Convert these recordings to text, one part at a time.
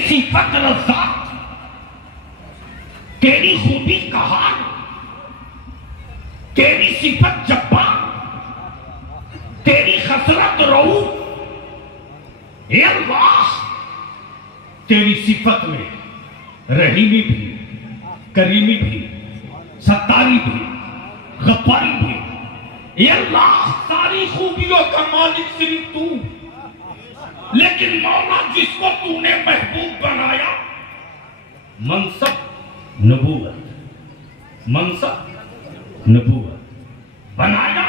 सिफत रज़्ज़ाक़, तेरी खूबी कहार, तेरी सिफत जब्बार, तेरी खसरत रऊफ़। ए अल्लाह, तेरी सिफत में रहीमी भी, करीमी भी, सत्तारी भी, गफ्फारी भी। ए अल्लाह, सारी खूबियों का मालिक सिर्फ तू, लेकिन मौला जिसको तूने महबूब बनाया, मनसब नबूवत, मनसब नबूवत बनाया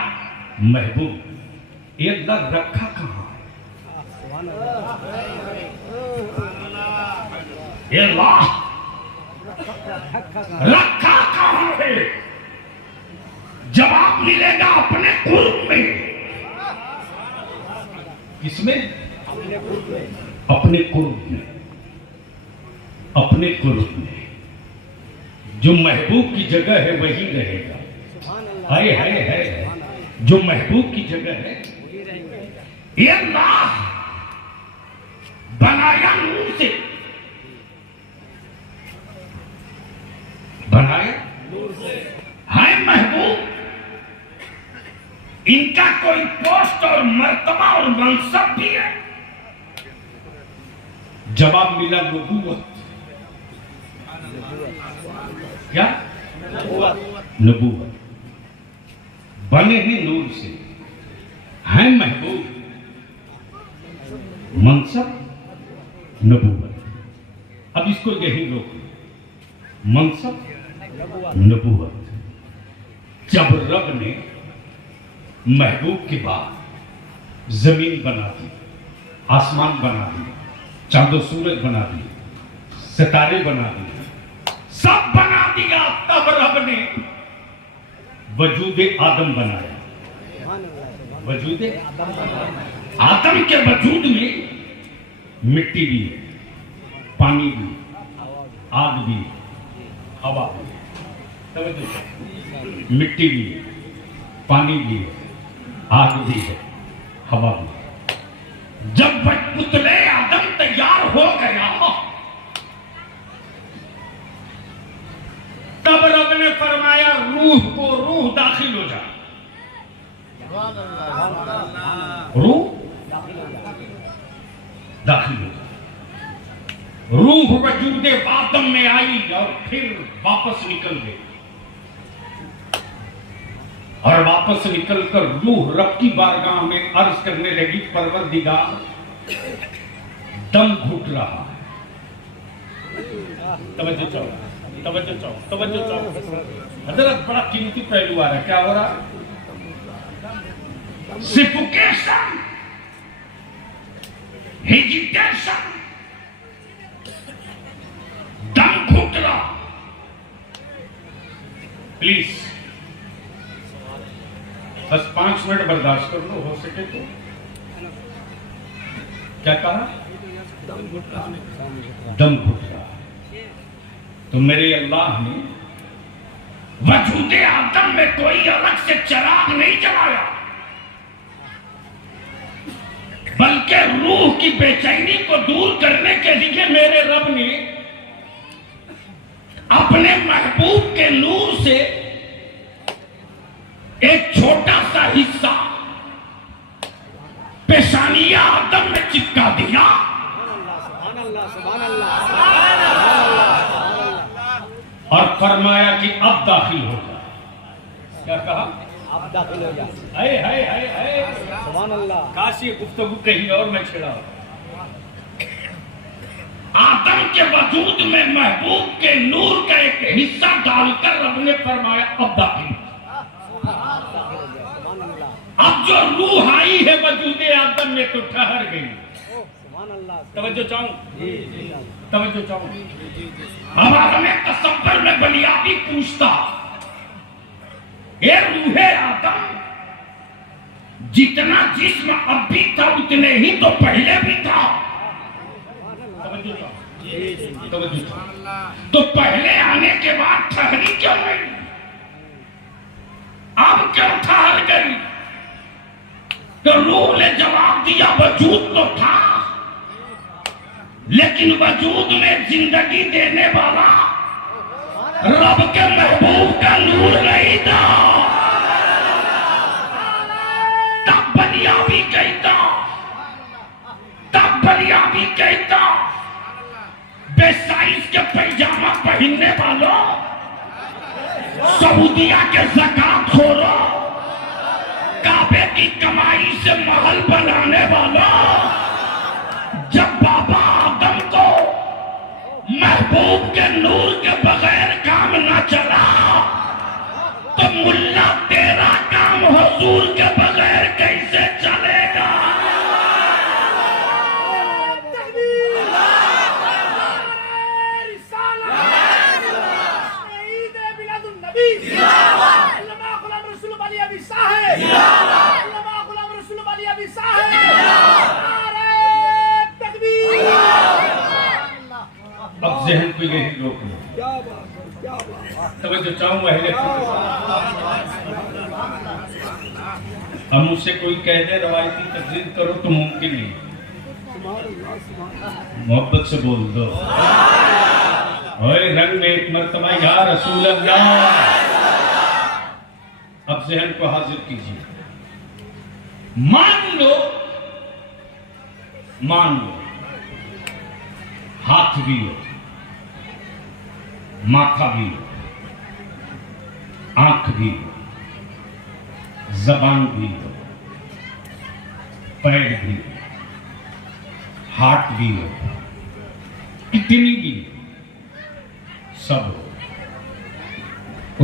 महबूब। ये अल्लाह रखा कहां है? ये अल्लाह रखा कहां है? जवाब मिलेगा अपने कुर्ब में। किसमें? अपने कुर्ब में, अपने कुर्ब में। जो महबूब की जगह है वही रहेगा। है जो महबूब की जगह है। ये अल्लाह बनाया नूर से, बनाया है महबूब। इनका कोई पोस्ट और मर्तबा और मनसब भी है? जवाब मिला नबूवत। क्या? नबूवत। बने हैं नूर से, हैं महबूब, मनसब नबूवत। अब इसको यही रोक लो, मनसब नबूवत। जब रब ने महबूब के बाद जमीन बना दी, आसमान बना दिया, चांदो सूरज बना दिए, सितारे बना दिए, सब बना दिया, तब रब ने वजूद आदम बनाया। वजूद आदम के वजूद में मिट्टी भी है, पानी भी, आग भी, हवा भी। मिट्टी भी है, पानी भी है, आग भी है, हवा भी है। जब पुतले आदम तैयार हो गया, तब रब ने फरमाया रूह को, रूह दाखिल हो जा। रूह दाखिल हो जा। रूह वजूद आदम में आई और फिर वापस निकल गई। और वापस निकलकर रूह रब की बारगाह में अर्ज करने लगी, परवरदिगार, दम घुट रहा है। तवज्जो चाहो, तवज्जो चाहो, तवज्जो चाहो। हजरत बड़ा कीमती पहलू आ रहा है। क्या हो रहा? सिफोकेशन, हेजिटेशन, दम घुट रहा। प्लीज बस 5 मिनट बर्दाश्त कर लो, हो सके तो। क्या कहा? दम घुट रहा। तो मेरे अल्लाह ने वजूद आदम में कोई अलग से चिराग नहीं जलाया, बल्कि रूह की बेचैनी को दूर करने के लिए मेरे रब ने अपने महबूब के नूर से एक छोटा सा हिस्सा पेशानिया आदम में चिपका दिया। और फरमाया कि अब दाखिल हो जा। क्या कहा? अब दाखिल हो जा। सुभान अल्लाह। काश ये गुफ्तगू कहीं और में छिड़ा। आदम के वजूद में महबूब के नूर का एक हिस्सा डालकर रब ने फरमाया अब दाखिल। अब जो रूह आई है वजूद आदम में तो ठहर गई। तवज्जो चाहूं, तवज्जो चाहूं। हमारा में तसव्वुर में बुनियादी पूछता, ये रूहे आदम जितना जिस्म अब भी था उतने ही तो पहले भी था। तवज्जो चाहूं, तवज्जो चाहूं। तो पहले आने के बाद ठहरी क्यों नहीं? अब क्यों ठहर गई? तो रूह ने जवाब दिया वजूद तो था, लेकिन वजूद में जिंदगी देने वाला रब के महबूब का नूर नहीं था। तब बलिया भी कहता, तब बलिया भी कहता, बेसाइज के पैजामा पहनने वालों, सऊदिया के ज़कात खोरो, काबे की कमाई से महल बनाने वालों, जब बाबा आदम को महबूब के नूर के बगैर काम न चला, तो मुल्ला तेरा काम हुजूर के बगैर कैसे चलेगा? अब जहन को यही रोक लो। तवज्जो चाहूं अहले हम मुझसे कोई कह दे रवायती तकरीर करो तो मुमकिन नहीं, मोहब्बत से बोल दो, ओए रंग में एक मर्तबा या रसूल अल्लाह। अब जहन को हाजिर कीजिए। मान लो, मान लो हाथ भी हो, माथा भी हो, आंख भी हो, जबान भी हो, पैर भी हो, हाथ भी हो, इतनी भी सब हो,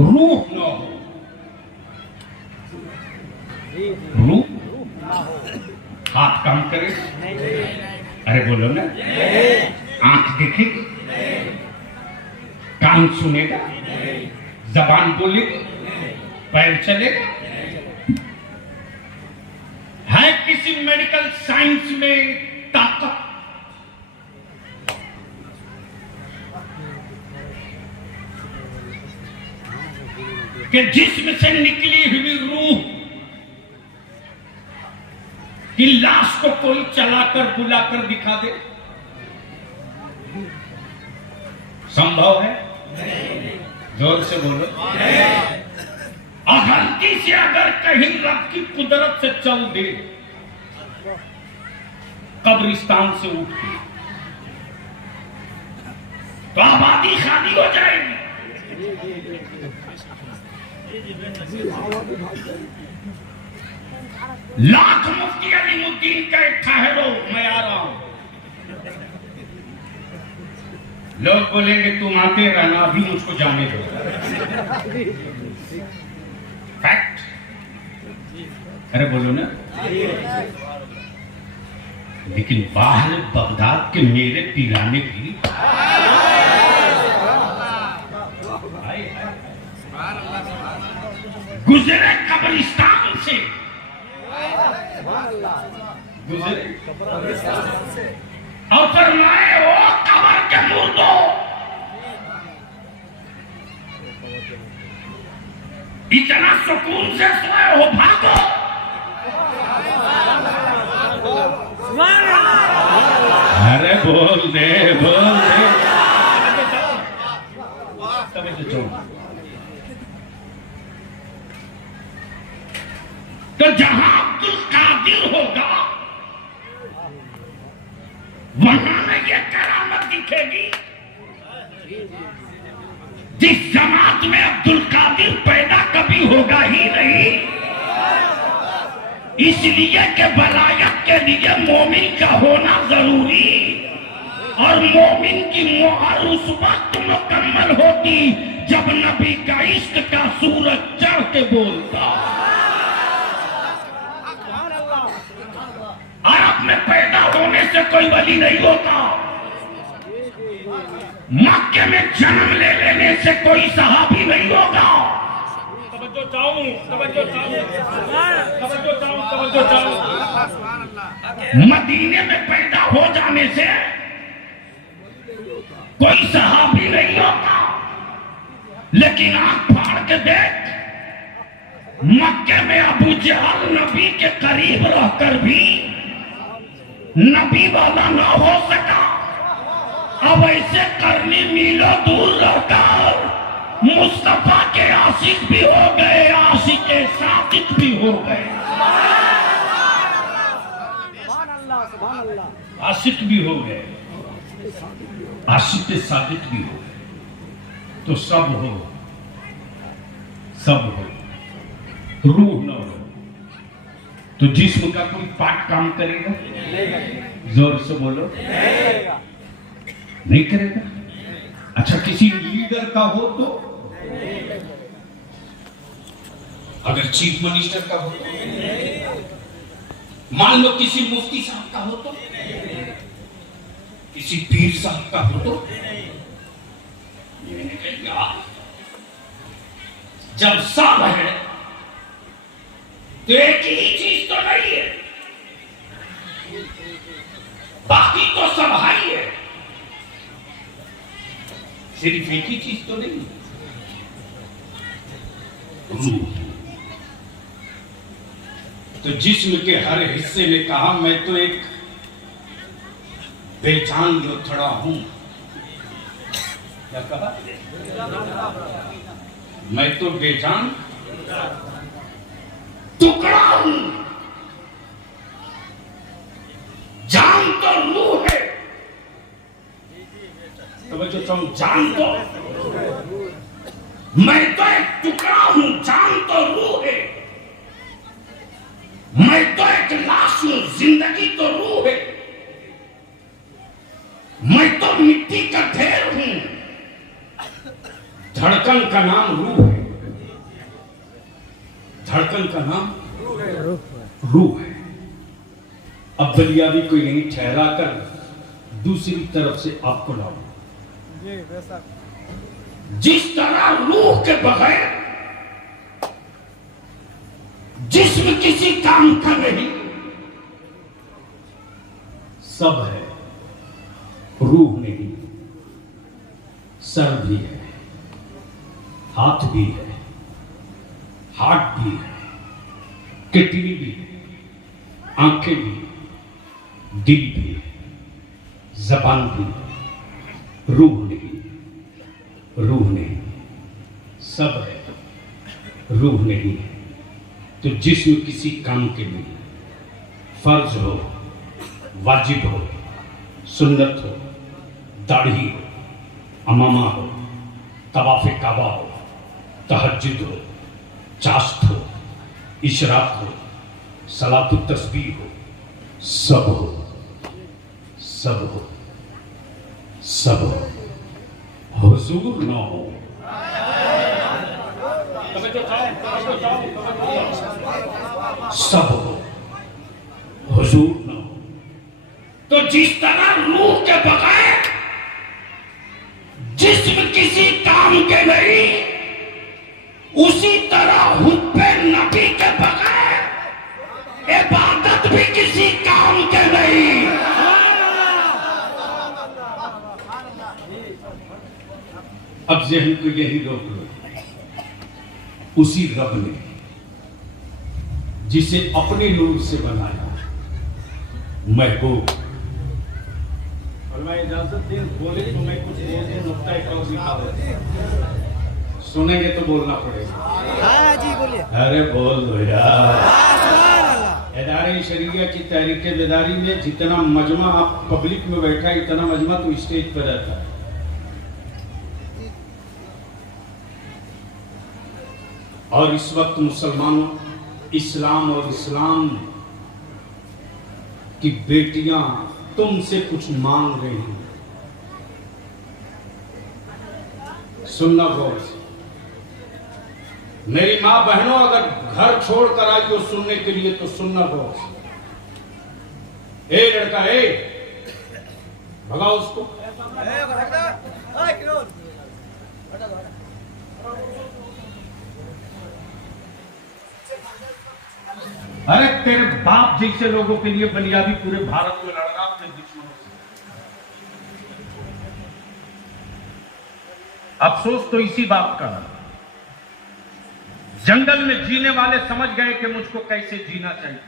रूह न हो, रूह हाथ काम करे, अरे बोलो ना, आंख देखेगी, कान सुनेगा, जबान बोलेगी, पैर चलेगा। है किसी मेडिकल साइंस में ताकत? कि जिस्म से निकली हुई रूह कि लाश को कोई चलाकर बुलाकर दिखा दे? संभव है? जोर से बोलो। और गलती से अगर कहीं रब की कुदरत से चल दे, कब्रिस्तान से उठ के, तो आबादी खाली हो जाएगी। लाख मुफ्ती अलीमुद्दीन का ठहरो, मैं आ रहा हूं। लोग बोलेंगे तुम आते रहना, अभी मुझको जाने दो। फैक्ट, अरे बोलो ना। लेकिन बाहर बगदाद के मेरे पिराने की गुजरे कब्रिस्तान से, गुजरे और फरमाए वो कब्र के मुर्दो, इतना सुकून से सोए हो, भागो। अरे बोल दे, बोल दे। तो जहां अब्दुल कादिर होगा वहां में ये करामत दिखेगी। जिस जमात में अब्दुल कादिर पैदा कभी होगा ही नहीं, इसलिए कि वलायत के लिए मोमिन का होना जरूरी, और मोमिन की मोहर उस वक्त मुकम्मल होती जब नबी का इश्क का सूरज चढ़ के बोलता। अरब में पैदा होने से कोई वली नहीं होता, मक्के में जन्म ले लेने से कोई सहाबी नहीं होगा। तवज्जो चाहूं, तवज्जो चाहूं, तवज्जो चाहूं, तवज्जो चाहूं। मदीने में पैदा हो जाने से कोई सहाबी नहीं होगा। लेकिन आंख फाड़ के देख, मक्के में अबू जहल नबी के करीब रहकर भी नबी वाला ना हो सका। अब ऐसे करनी मीलों दूर रहकर मुस्तफा के आशिक भी हो गए, आशिक के साकित भी हो गए। आशिक भी हो गए, आशिक के साकित भी हो गए। तो सब हो, सब हो, रूह न हो तो जिस्म का कोई पार्ट काम करेगा? जोर से बोलो, नहीं करेगा। अच्छा, किसी लीडर का हो तो, अगर चीफ मिनिस्टर का हो तो, मान लो किसी मुफ्ती साहब का हो तो, किसी पीर साहब का हो तो, जब सब है तो एक ही चीज तो नहीं है, बाकी तो सब हाई है, सिर्फ एक ही चीज तो नहीं है, रूह। तो जिस्म के हर हिस्से ने कहा मैं तो एक बेजान लोथड़ा हूं। क्या कहा? मैं तो बेजान टुकड़ा हूं। जान तो रूह है, तो मैं जो चाहूं जान तो, मैं तो एक टुकड़ा हूं, जान तो रूह है। मैं तो एक लाश हूं, जिंदगी तो रूह है। मैं तो मिट्टी का ढेर हूं, धड़कन का नाम रूह है। धड़कन का नाम रूह है। अब बलियाबी कोई नहीं ठहरा कर दूसरी तरफ से आपको लाऊं। जिस तरह रूह के बगैर जिस्म किसी काम का नहीं, सब है, रूह नहीं। सर भी है, हाथ भी है, हार्ट भी है, किडनी भी है, आंखें भी, दिल भी, जबान भी, रूह नहीं। रूह नहीं, सब है, रूह नहीं है। तो जिस्म किसी काम के नहीं, फर्ज हो, वाजिब हो, सुन्नत हो, दाढ़ी हो, अमामा हो, तवाफ़े काबा हो, तहज्जुद हो, चाश्त हो, इशराक हो, सलातुत तस्बीह हो, सब हो, सब हो, सब हो, हुजूर ना हो। सब हो, हुजूर ना हो। तो जिस तरह रूह के बगैर जिस्म किसी काम के नहीं, उसी तरह हुब्बे नबी के बगैर इबादत भी किसी काम के नहीं। अब ज़हन को यही रोक लो, उसी रब ने जिसे अपने नूर से बनाया, महबूब। और मैं इजाजत दी बोले तो मैं कुछ सुनेंगे तो बोलना पड़ेगा। हाँ जी बोलिए। अरे बोल दो यार। इदारे शरीया की तहरीक बेदारी में जितना मजमा आप पब्लिक में बैठा है, इतना मजमा तो स्टेज पर रहता है। और इस वक्त मुसलमानों, इस्लाम और इस्लाम की बेटियां तुमसे कुछ मांग रही हैं। सुनना गौर से। मेरी मां बहनों अगर घर छोड़कर आई हो सुनने के लिए तो सुनना गौर से। ए लड़का, ए भगाओ उसको। अरे तेरे बाप जैसे लोगों के लिए बलियाबी पूरे भारत में लड़ रहा अपने दुश्मनों से। अफसोस तो इसी बात का है, जंगल में जीने वाले समझ गए कि मुझको कैसे जीना चाहिए।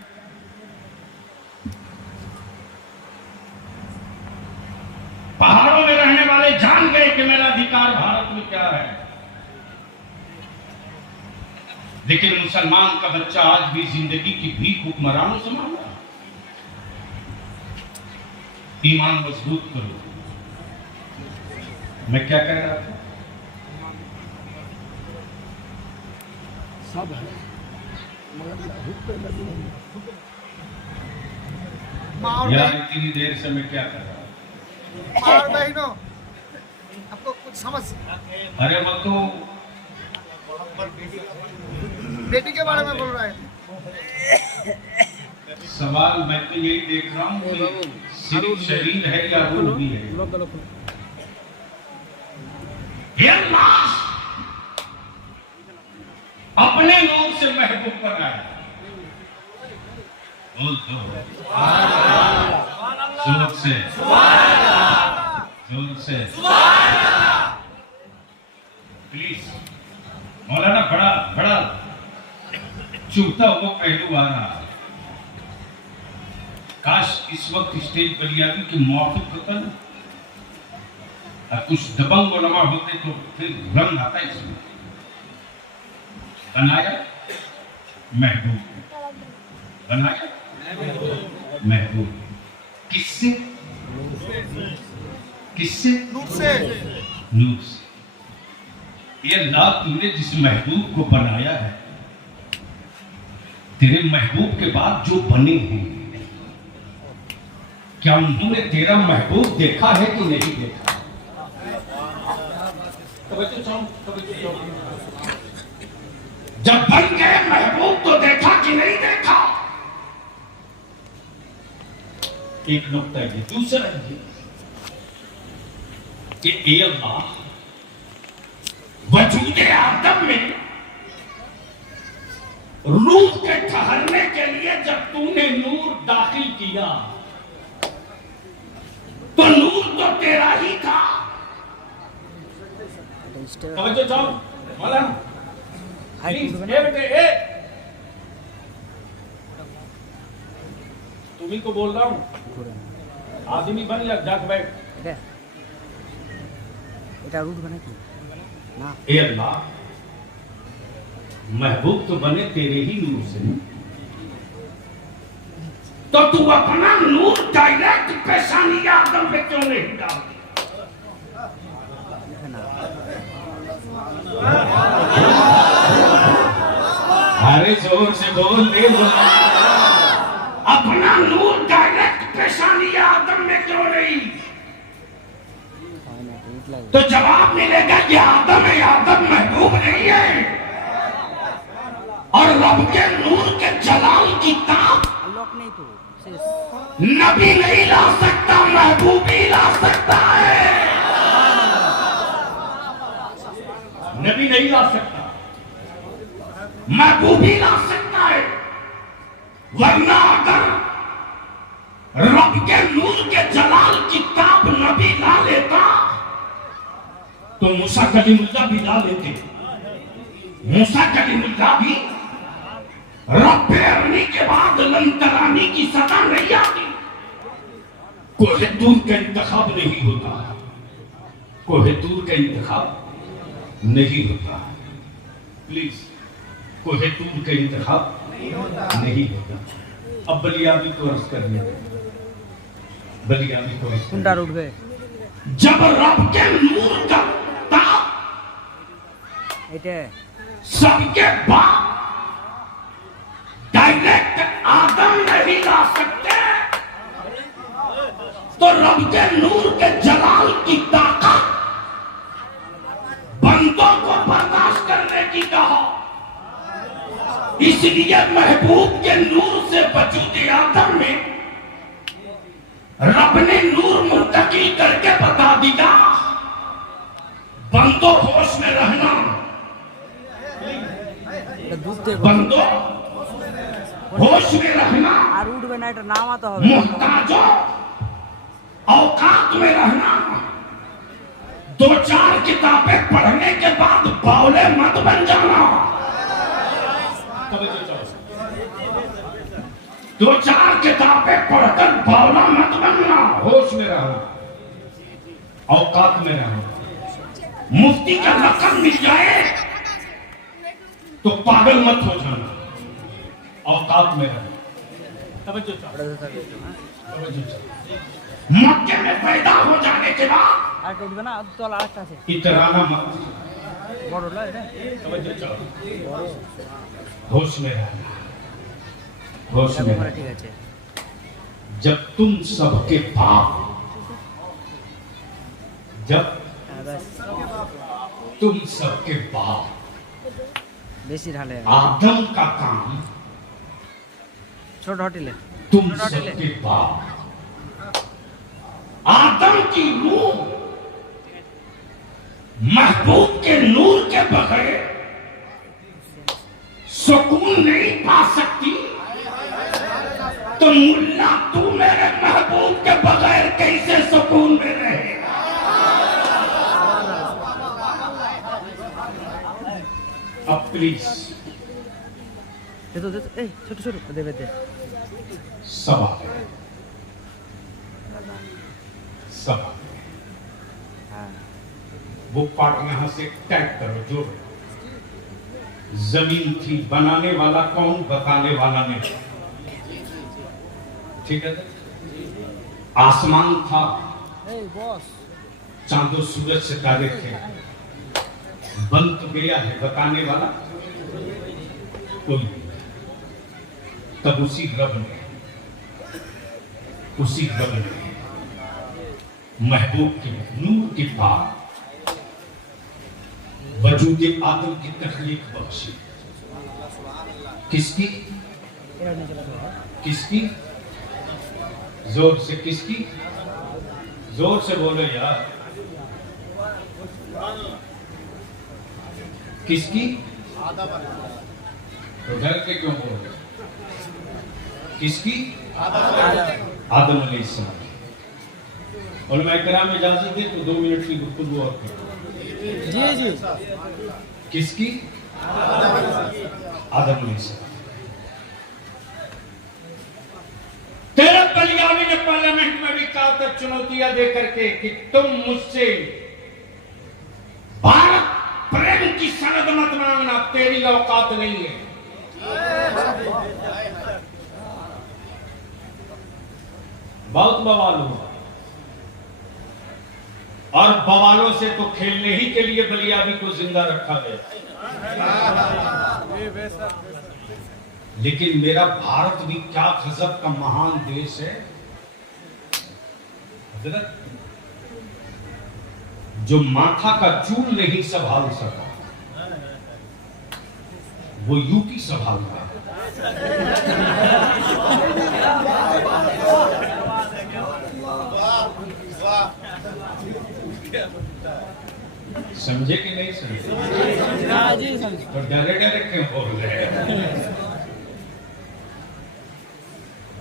पहाड़ों में लेकिन मुसलमान का बच्चा आज भी जिंदगी की भीख हुक्मरानों से मांग रहा है। ईमान मजबूत करो। मैं क्या कह रहा था? सब है यार इतनी देर से मैं क्या कर रहा हूँ? बहनों आपको कुछ समझ अरे वो तो बेटी के बारे में बोल रहा है। सवाल मैं तो यही देख रहा हूँ कि सिर्फ शरीर है या रूह भी है। ये अल्लाह अपने नूर से महबूब बनाया। बोल दो जोर से, जोर से प्लीज। मौलाना बड़ा बड़ा चुभता हुआ पहलू आ रहा है। काश इस वक्त स्टेज बलियाबी की मौत होता ना, कुछ दबंग उलमा होते तो फिर रंग आता इसमें। बनाया महबूब, बनाया महबूब किससे? किससे? नूर से। नूर से। ये अल्लाह तूने जिस महबूब को बनाया है, तेरे महबूब के बाद जो बने हैं, क्या उन्होंने तेरा महबूब देखा है कि नहीं देखा? जब बन गए महबूब तो देखा कि नहीं देखा? एक नुक्ता है। दूसरा है कि ए अल्लाह वजूद आदम में रूह के ठहरने के लिए जब तूने नूर दाखिल किया तो नूर तो तेरा ही था। समझो जाओ मौलाना प्लीज। बेटे तुम्ही को बोल रहा हूं, आदमी बन जा, जाके बैठ। এটা রুট बना की ना। ए अल्लाह महबूब तो बने तेरे ही नूर से, तो तू अपना नूर डायरेक्ट पेशानी आदम पे क्यों नहीं डाल? अरे जोर से बोल दे। अपना नूर डायरेक्ट पेशानी आदम में क्यों नहीं? तो जवाब मिलेगा कि आदम है, आदम महबूब नहीं है। और रब के नूर के जलाल की ताप नहीं तो नबी नहीं ला सकता, महबूब ही ला सकता है। नबी नहीं ला सकता, महबूब ही ला सकता है। वरना अगर रब के नूर के जलाल की ताप नबी ला लेता तो मूसा कलीमुल्लाह भी ला लेते। मूसा कलीमुल्लाह भी रब पे अरनी के बाद लंतरानी की सदा नहीं आती। कोहेतूर का इंतखाब नहीं होता, कोहेतूर का इंतखाब नहीं होता। प्लीज, कोहेतूर का इंतखाब नहीं होता। अब बलियाबी को अर्ज कर लिया, बलियाबी को अर्ज कुंडा रूट गए। जब रब के नूर का ताप सबके बाप डायरेक्ट आदम नहीं ला सकते, तो रब के नूर के जलाल की ताकत बंदों को बर्दाश्त करने की कहा। इसलिए महबूब के नूर से वजूद आदम में रब ने नूर मुंतकिल करके बता दिया, बंदो होश में रहना, बंदो होश में रहना, मुहताजो औकात में रहना। 2-4 किताबें पढ़ने के बाद बावले मत बन जाना। 2-4 किताबें पढ़कर बावला मत बनना। होश में रहो, औकात में रहो। मुफ्ती का लक़ब मिल जाए तो पागल मत हो जाना, औकात में रहना। तवज्जो चाहो, तवज्जो चाहो। मक्के में पैदा हो जाने के बाद আরেকটা উঠবে না তো আরেকটা আছে इतराना मत, বড়টা এটা तवज्जो चाहो, होश में रहना, होश में रहना। ঠিক আছে जब तुम सबके बाप, जब হ্যাঁ ব্যাস तुम सबके बाप বেশি ঢালে आदम का काम, ছোট হোটেলে तुम सबके बाप आदम की रूह महबूब के नूर के बगैर सुकून नहीं पा सकती, तो मुल्ला तू मेरे महबूब के बगैर कैसे सुकून में रहेगा? अब प्लीज দে তো এই ছোট ছোট দেবে দে सब आ गए, सब आ गए। হ্যাঁ वो पार्ट यहां से टैग करो, जोड़ो। जमीन थी, बनाने वाला कौन, बताने वाला नहीं, ठीक है। आसमान था, এই বস चांदो सूरज सितारे थे, बन तो गया है, बताने वाला कोई नहीं। तब उसी रब ने महबूब की नूर की पार वजूद आदम की तखलीक बख्शी। किसकी? এরা নিচে রাখো किसकी? जोर से किसकी? जोर से बोलो यार। किसकी? तो डर के क्यों बोल रहे? किसकी? आदम अलैहिस्सलाम। उलमा इकराम में इजाजत दे तो 2 मिनट की गुफ्तगू और करें। জি জি किसकी? आदम अलैहिस्सलाम। तेरे बलियावी ने पार्लियामेंट में भी कहा था, चुनौतियां दे करके, कि तुम मुझसे भारत प्रेम की सनद मत मांगना, तेरी औकात नहीं है। बहुत बवाल हुआ, और बवालों से तो खेलने ही के लिए बलियावी को जिंदा रखा गया। लेकिन मेरा भारत भी क्या गजब का महान देश है हजरत, जो माथा का चूल नहीं संभाल सका वो यूपी संभाल रहा है। समझे कि नहीं समझे? हाँ जी समझ तो डरे डरे क्यों बोल रहे हैं?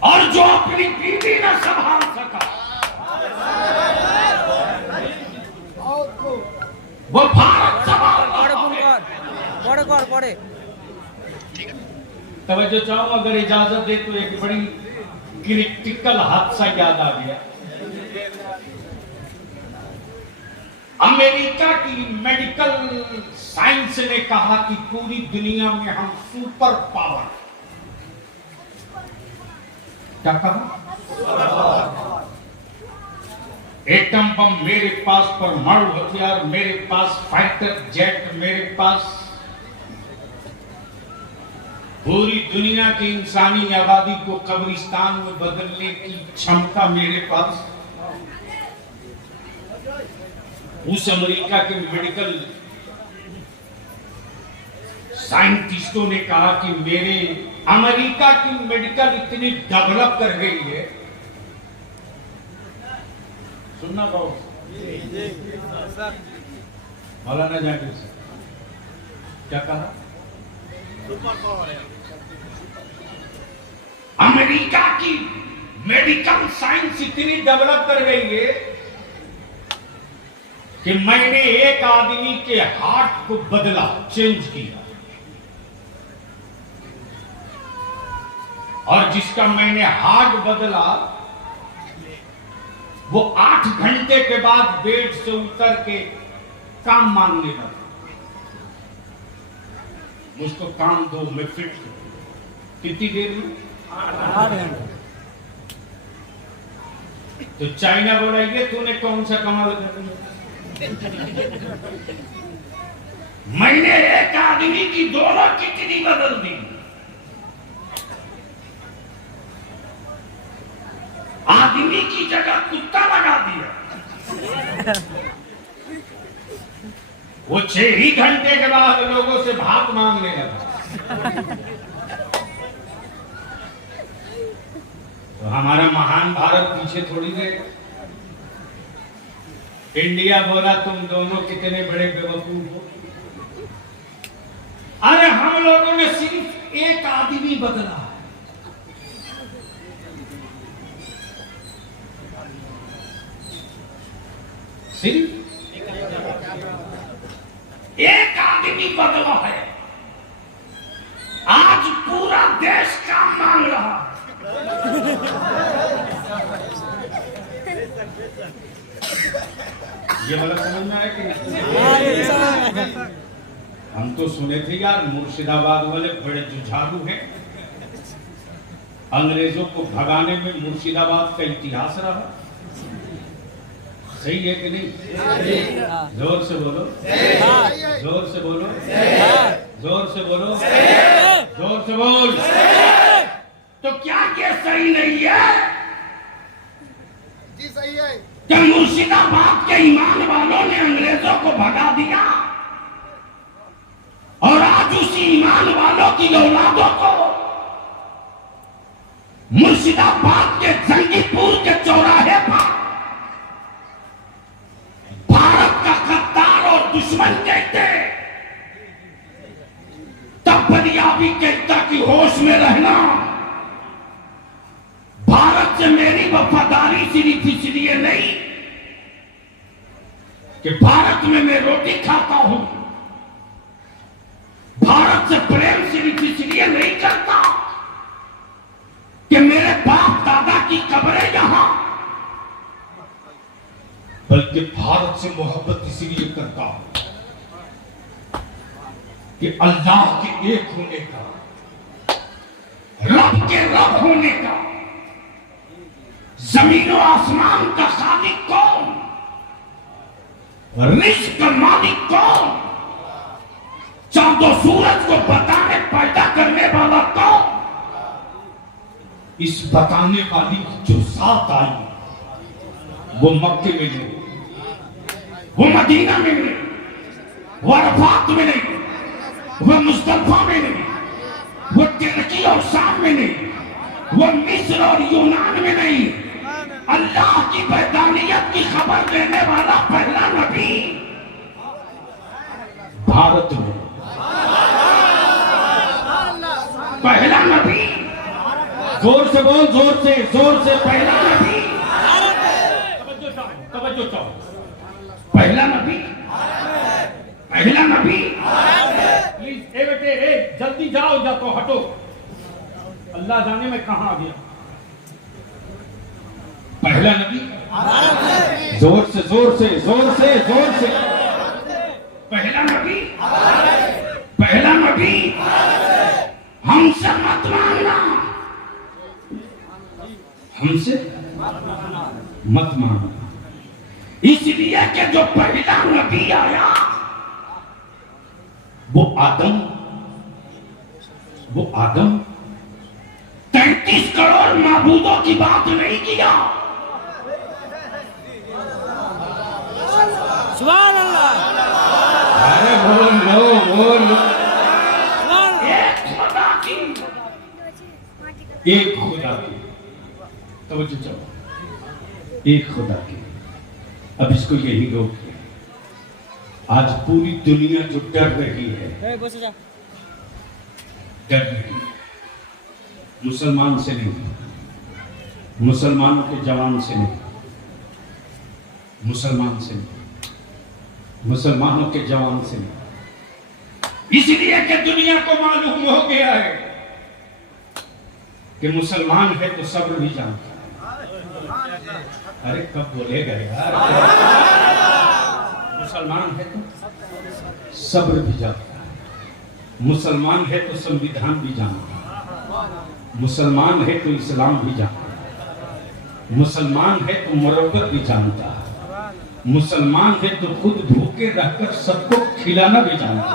और जो अपनी बीवी न संभाल सका वो भारत संभाल পরে ফোন কর পরে কর পরে तवज्जो चाहो, अगर इजाजत दे तो एक बड़ी क्रिटिकल हादसा याद आ गया। अमेरिका की मेडिकल साइंस ने कहा कि पूरी दुनिया में हम सुपर पावर, क्या कहा? एटम बम मेरे पास, परमाणु हथियार मेरे पास, फाइटर जेट मेरे पास, पूरी दुनिया की इंसानी आबादी को कब्रिस्तान में बदलने की क्षमता मेरे पास। उस अमेरिका के मेडिकल साइंटिस्टों ने कहा कि मेरे अमेरिका की मेडिकल इतनी डेवलप कर गई है, सुनना पाओ मौलाना जाकिर से क्या कहा? अमेरिका की मेडिकल साइंस इतनी डेवलप कर गई है कि मैंने एक आदमी के हार्ट को बदला, चेंज किया, और जिसका मैंने हार्ट बदला वो 8 घंटे के बाद बेड से उतर के काम मांगने लगा। मुझको काम दो, मैं फिट हूं। कितनी देर में? 8 घंटे। तो चाइना बोलाइए तूने कौन सा कमाल कर दिया? मैंने एक आदमी की दोनों किडनी बदल दी। आदमी की जगह कुत्ता लगा दिया। वो 6 ही घंटे के बाद लोगों से भात मांगने लगा। तो हमारा महान भारत पीछे थोड़ी गए। इंडिया बोला तुम दोनों कितने बड़े बेवकूफ हो। अरे हम लोगों ने सिर्फ एक आदमी बदला। सिर्फ एक आदमी बदला है। आज पूरा देश काम मांग रहा। ये वाला समझ में आया कि नहीं? हम तो सुने थे यार मुर्शिदाबाद वाले बड़े जुझारू हैं। अंग्रेजों को भगाने में मुर्शिदाबाद का इतिहास रहा। सही है कि नहीं? जोर से बोलो, जोर से बोलो, जोर से बोलो, जोर से बोल। तो क्या ये सही नहीं है? जी सही है। कि मुर्शिदाबाद के ईमान वालों ने अंग्रेजों को भगा दिया और आज उसी ईमान वालों की औलादों को मुर्शिदाबाद के जंगीपुर के चौराहे पर भारत का गद्दार और दुश्मन कहते, तब बलियाबी कहता कि होश में रहना। भारत से मेरी वफादारी सिर्फ इसलिए नहीं कि भारत में मैं रोटी खाता हूं, भारत से प्रेम सिर्फ इसलिए नहीं करता कि मेरे बाप दादा की कब्रें यहां, बल्कि भारत से मोहब्बत इसलिए करता हूं कि अल्लाह के एक होने का, रब के रब होने का, जमीन और आसमान का खालिक कौन, रिज़्क़ का मालिक कौन, चांदो सूरज को बताने पैदा करने वाला कौन, इस बताने वाली जो साथ आई वो मक्के में नहीं, वो मदीना में नहीं, वो अरफात में नहीं, वो मुस्तफा में नहीं, वो तुर्की और शाम में नहीं, वो मिस्र और यूनान में नहीं, अल्लाह की वैधानियत की खबर देने वाला पहला नबी भारत में, पहला नबी। जोर से बोल, जोर से पहला नबी। तवज्जो चाहो, पहला नबी, पहला नबी। प्लीज ए बेटे, ए जल्दी जाओ, या तो हटो, अल्लाह जाने में कहां आ गया। पहला नबी, जोर से पहला नबी, पहला नबी। हमसे मत मांगना, हमसे मत मांगना, इसलिए कि जो पहला नबी आया वो आदम 33 करोड़ माबूदों की बात नहीं किया। सुभान अल्लाह। अरे बोल। एक खुदा की, तवज्जो चाहो, एक खुदा की। अब इसको यही रोक है। आज पूरी दुनिया जो डर रही है, डर रही है, मुसलमान से नहीं, मुसलमानों के जवान से नहीं, मुसलमानों के जवान से नहीं, इसलिए कि दुनिया को मालूम हो गया है कि मुसलमान है तो सब्र भी जानता है। अरे कब बोलेगा यार? मुसलमान है तो सब्र भी जानता है। मुसलमान है तो संविधान भी जानता, मुसलमान है तो इस्लाम भी जानता, मुसलमान है तो मुरब्बत भी जानता, मुसलमान है तो खुद भूखे रहकर सबको खिलाना भी जानता।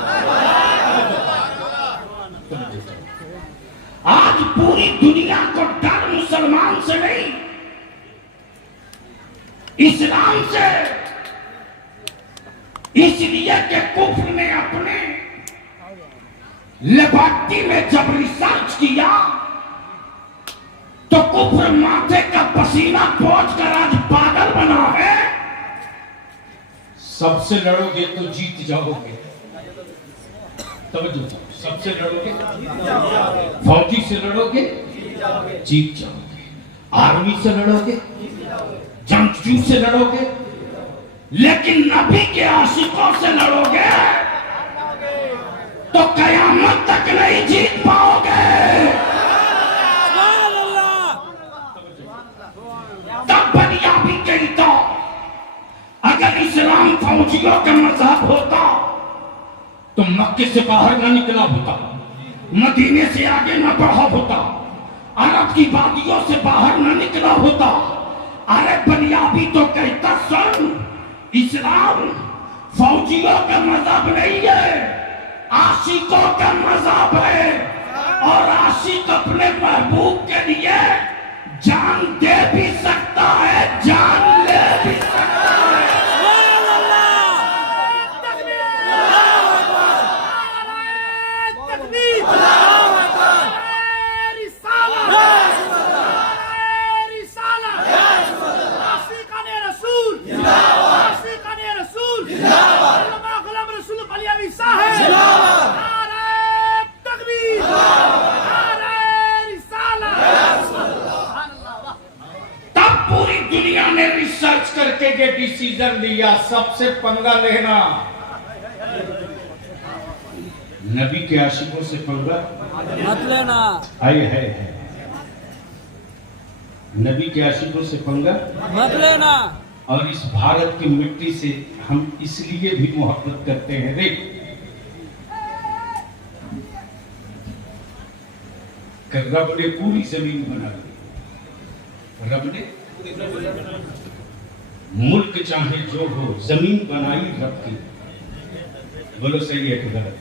आज पूरी दुनिया को डर मुसलमान से नहीं, इस्लाम से, इसलिए कि कुफ्र ने अपने लेबोरेटरी में जब रिसर्च किया तो कुफ्र माथे का पसीना पोंछ कर आज पागल बना है। सबसे लड़ोगे तो जीत जाओगे, तवज्जो, सबसे लड़ोगे, फौजी से लड़ोगे जीत जाओगे, आर्मी से लड़ोगे, जंगजू से लड़ोगे, लेकिन नबी के आशिकों से लड़ोगे तो कयामत तक नहीं जीत पाओगे। तब बनियाबी कहता, अगर इस्लाम फौजियों का मजहब होता तो मक्के से बाहर ना निकला होता, मदीने से आगे ना बढ़ा होता, अरब की वादियों से बाहर ना निकला होता। अरे बनियाबी तो कहता, सुन, इस्लाम फौजियों का मजहब नहीं है, आशिकों का मजहब है, और आशिक अपने महबूब के लिए जान दे भी सकता है, जान ले भी सकता है। रिसर्च करके ये डिसीजन लिया, सबसे पंगा लेना, नबी के आशिकों से पंगा मत लेना। है नबी के आशिकों से पंगा मत लेना। और इस भारत की मिट्टी से हम इसलिए भी मोहब्बत करते हैं। देख, रब ने पूरी जमीन बना दी, रब ने मुल्क चाहे जो हो, जमीन बनाई रब की। बोलो सही है कि गलत?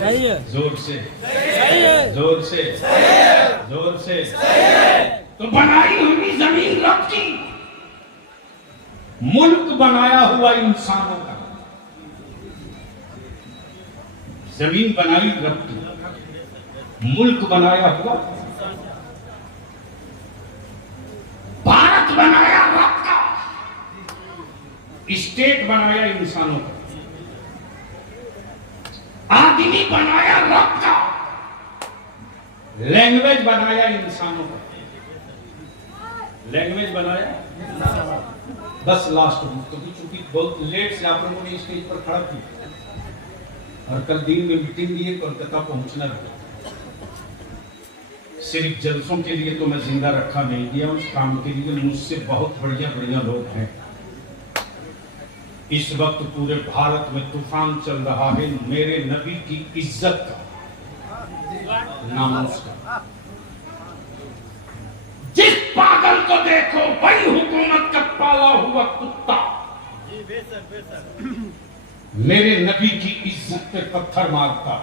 सही है। जोर से सही है, जोर से जोर से। तो बनाई हुई जमीन रब की, मुल्क बनाया हुआ इंसानों का। जमीन बनाई रब की, मुल्क बनाया हुआ, भारत बनाया रब का, स्टेट बनाया इंसानों का, आदमी बनाया रब का, लैंग्वेज बनाया इंसानों का, लैंग्वेज बनाया। बस लास्ट क्योंकि चूंकि बहुत लेट से आप लोगों ने स्टेज पर खड़ा किया और कल दिन में मीटिंग लिए, कोलकाता पहुंचना था। सिर्फ जलसों के लिए तो मैं जिंदा रखा नहीं गया, उस काम के लिए मुझसे बहुत बढ़िया बढ़िया लोग हैं। इस वक्त पूरे भारत में तूफान चल रहा है मेरे नबी की इज्जत का, नामूस का। जिस पागल को देखो वही हुकूमत का पाला हुआ कुत्ता। मेरे नबी की इज्जत पे पत्थर मारता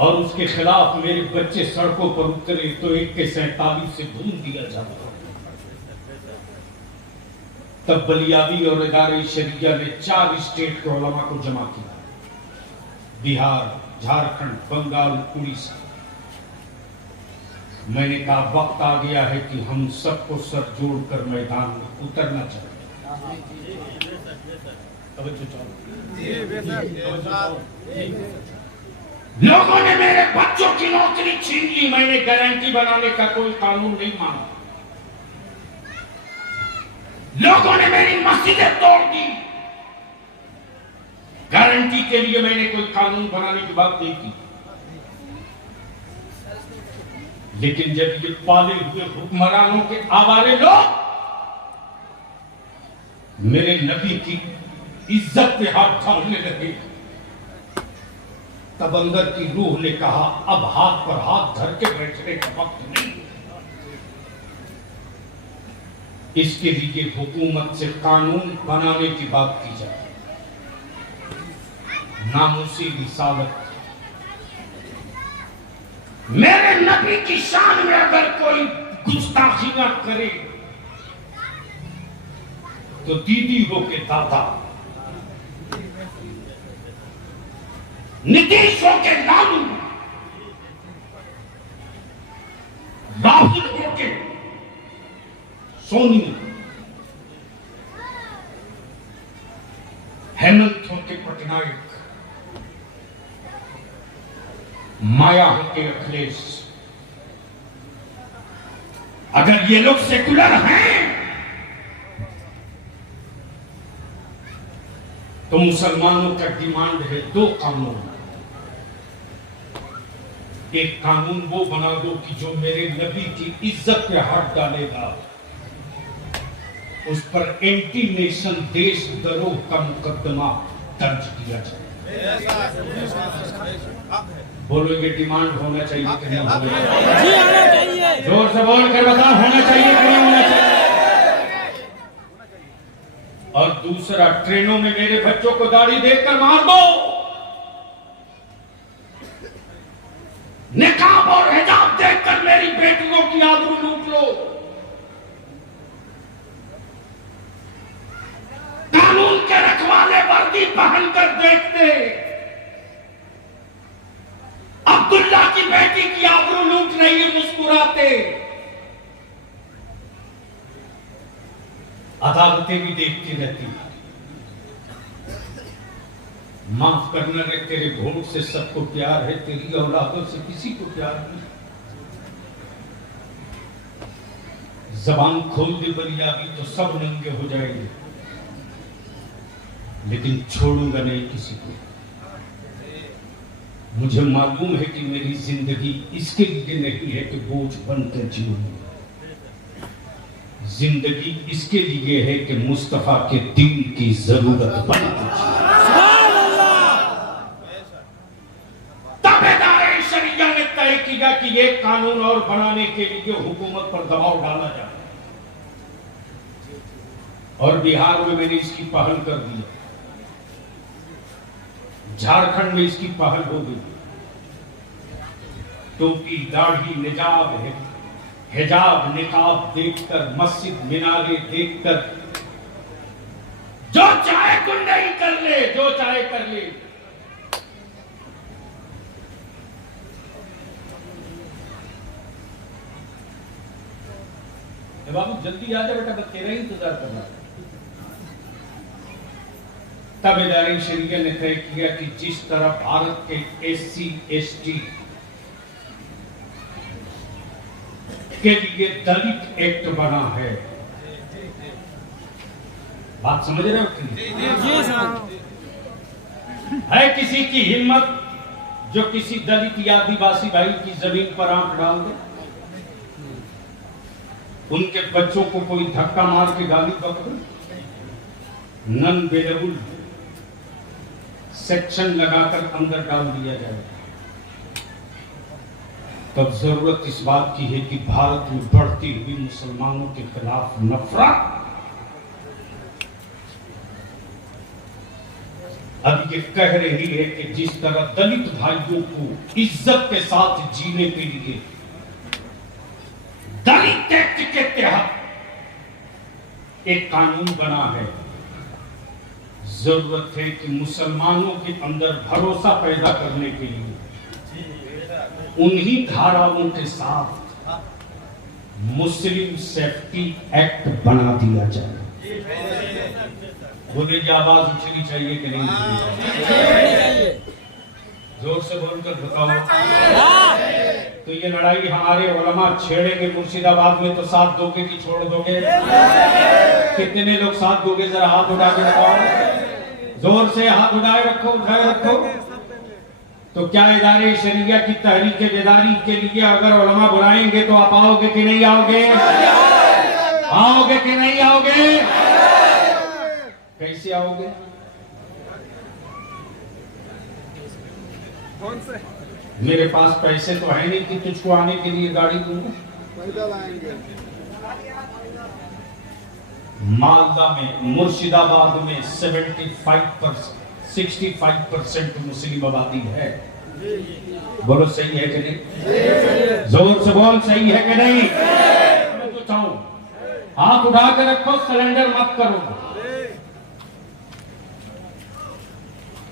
और उसके खिलाफ मेरे बच्चे सड़कों पर उतरे तो AK-47 से भून दिया जाता। तब बलियावी और इदारे शरिया ने 4 स्टेट के उलमा को जमा किया, बिहार, झारखंड, बंगाल, उड़ीसा। मैंने कहा वक्त आ गया है कि हम सबको सर जोड़कर मैदान में उतरना चाहिए। लोगों ने मेरे बच्चों की नौकरी छीन ली, मैंने गारंटी बनाने का कोई कानून नहीं माना। लोगों ने मेरी मस्जिदें तोड़ दी, गारंटी के लिए मैंने कोई कानून बनाने की बात नहीं की। लेकिन जब ये पाले हुए हुक्मरानों के आवारे लोग मेरे नबी की इज्जत पे हाथ थामने लगे, तब अंदर की रूह ने कहा, अब हाथ पर हाथ धर के बैठने का वक्त नहीं। इसके लिए हुकूमत से कानून बनाने की बात की जाए। नामूसी रिसालत, मेरे नबी की शान में अगर कोई गुस्ताखी न करे तो दीदी हो के दादा, नीतीश हो के लालू, राहुल हो के सोनिया, हेमंत हो के पटनायक, माया हो के अखिलेश, अगर ये लोग सेकुलर हैं तो मुसलमानों का डिमांड है 2 कानून। एक कानून वो बना दो कि जो मेरे नबी की इज्जत पे हाथ डालेगा उस पर एंटी नेशन देशद्रोह का मुकदमा दर्ज किया जाए। बोलो, ये डिमांड होना चाहिए कि नहीं होना चाहिए? जोर से बोल कर बताओ, होना चाहिए कि नहीं होना चाहिए? और दूसरा, ट्रेनों में मेरे बच्चों को दाढ़ी देखकर मार दो, निकाब और हिजाब देखकर मेरी बेटियों की आबरू लूट लो। कानून के रखवाले वर्दी पहनकर देखते, अब्दुल्ला की बेटी की आबरू लूट रही है, मुस्कुराते। अदालतें भी देखती रहती। माफ करना रे, तेरे वोट से सबको प्यार है, तेरी औलादों से किसी को प्यार नहीं। जबान खोल दे बलियाबी तो सब नंगे हो जाएंगे, लेकिन छोड़ूंगा नहीं किसी को। मुझे मालूम है कि मेरी जिंदगी इसके लिए नहीं है कि बोझ बनकर जीऊं। जिंदगी इसके लिए है कि मुस्तफा के दीन की जरूरत बनकर ताबेदार शरिया ने तय किया कि ये कानून और बनाने के लिए हुकूमत पर दबाव डाला जाए, और बिहार में मैंने इसकी पहल कर दी, झारखंड में इसकी पहल हो गई। टोपी, दाढ़ी, निजाब, हिजाब, निकाब देखकर, मस्जिद मीनारे देखकर जो चाहे गुंडाई कर ले, जो चाहे कर ले। बाबू जल्दी आ जा बेटा, बस तेरा ही इंतजार करना। ताबेदार शरिया ने तय किया कि जिस तरह भारत के SC ST के लिए दलित एक्ट बना है, बात समझ रहे हो? है किसी की हिम्मत जो किसी दलित या आदिवासी भाई की जमीन पर आंख डाल दे? उनके बच्चों को कोई धक्का मार के गाली पकड़े? नन अवेलेबल सेक्शन लगाकर अंदर डाल दिया जाए। तब जरूरत इस बात की है कि भारत में बढ़ती हुई मुसलमानों के खिलाफ नफरत अब ये कह रही है कि जिस तरह दलित भाइयों को इज्जत के साथ जीने के लिए दलित एक्ट के तहत एक कानून बना है, जरूरत है कि मुसलमानों के अंदर भरोसा पैदा करने के लिए उन्हीं धाराओं के साथ मुस्लिम सेफ्टी एक्ट बना दिया जाए। बोले की आवाज उठनी चाहिए कि नहीं उठनी चाहिए? जोर से बोलकर बताओ। तो ये लड़ाई हमारे उलमा छेड़ेंगे मुर्शिदाबाद में, तो साथ दोगे कि छोड़ दोगे? कितने लोग साथ दोगे? जरा हाथ उठा के बताओ, जोर से हाथ उठाए रखो, उठाए रखो। तो क्या इदारे शरिया की तहरीक बेदारी के लिए अगर उलमा बुलाएंगे तो आप आओगे कि नहीं आओगे? आओगे कि नहीं आओगे? कैसे आओगे? कौन से मेरे पास पैसे तो है नहीं कि तुझको आने के लिए गाड़ी दूंगा। पैदल आएंगे। मालदा में, मुर्शिदाबाद में 65% मुस्लिम आबादी है। बोलो सही है कि नहीं? जोर से बोल, सही है कि नहीं? मैं तो चाहूं हाथ उठा के रखो, सिलेंडर मत करो।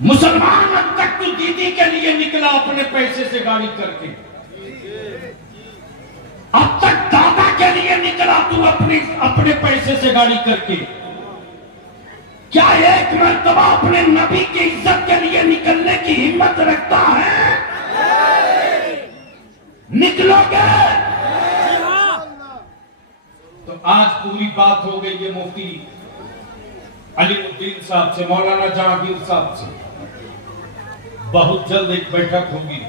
मुसलमान अब तक तू दीदी के लिए निकला अपने पैसे से गाड़ी करके, अब तक दादा के लिए निकला तू अपने पैसे से गाड़ी करके। क्या एक मर्तबा अपने नबी की इज्जत के लिए निकलने की हिम्मत रखता है? निकलोगे? तो आज पूरी बात हो गई है मुफ्ती अलीमुद्दीन साहब से, मौलाना जहांगीर साहब से। बहुत जल्द एक बैठक होगी।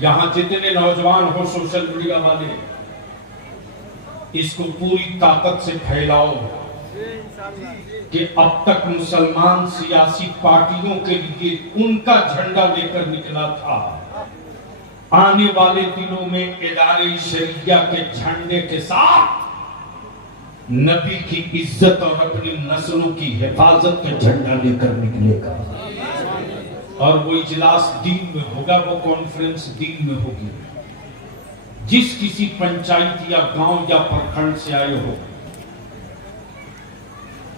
यहां जितने नौजवान हो, सोशल मीडिया वाले, इसको पूरी ताकत से फैलाओ कि अब तक मुसलमान सियासी पार्टियों के लिए उनका झंडा लेकर निकला था, आने वाले दिनों में इदारे शरिया के झंडे के साथ नबी की इज्जत और अपनी नस्लों की हिफाजत का झंडा लेकर निकलेगा। और वो इजलास दीन में होगा, वो कॉन्फ्रेंस दीन में होगी। जिस किसी पंचायत या गांव या प्रखंड से आए हो,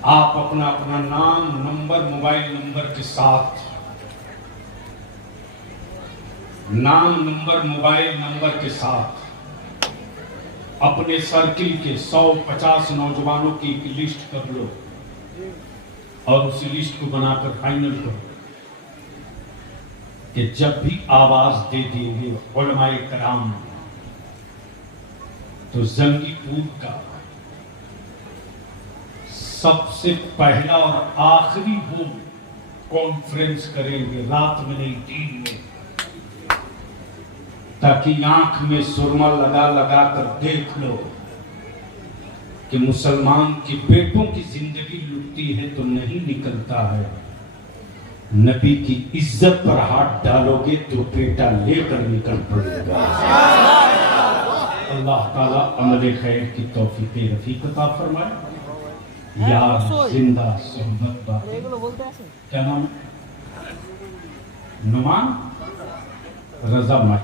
आप अपना अपना नाम, नंबर, मोबाइल नंबर के साथ, नाम, नंबर, मोबाइल नंबर के साथ अपने सर्किल के 100-50 नौजवानों की एक लिस्ट कर लो और उस लिस्ट को बनाकर फाइनल करो कि जब भी आवाज दे देंगे उलमाए कराम, तो जंगीपुर का सबसे पहला और आखिरी वो कॉन्फ्रेंस करेंगे, रात में नहीं दिन में, ताकि आंख में सुरमा लगा लगा कर देख लो कि मुसलमान के बेटों की जिंदगी लुटती है तो नहीं निकलता है। नबी की इज्जत पर हाथ डालोगे तो बेटा लेकर निकल पड़ेगा। अल्लाह ताला अमल खैर की तौफीक रफीक अता फरमाए। यार जिंदा सोहबत बाकी, क्या नाम है? नुमान रजा माई।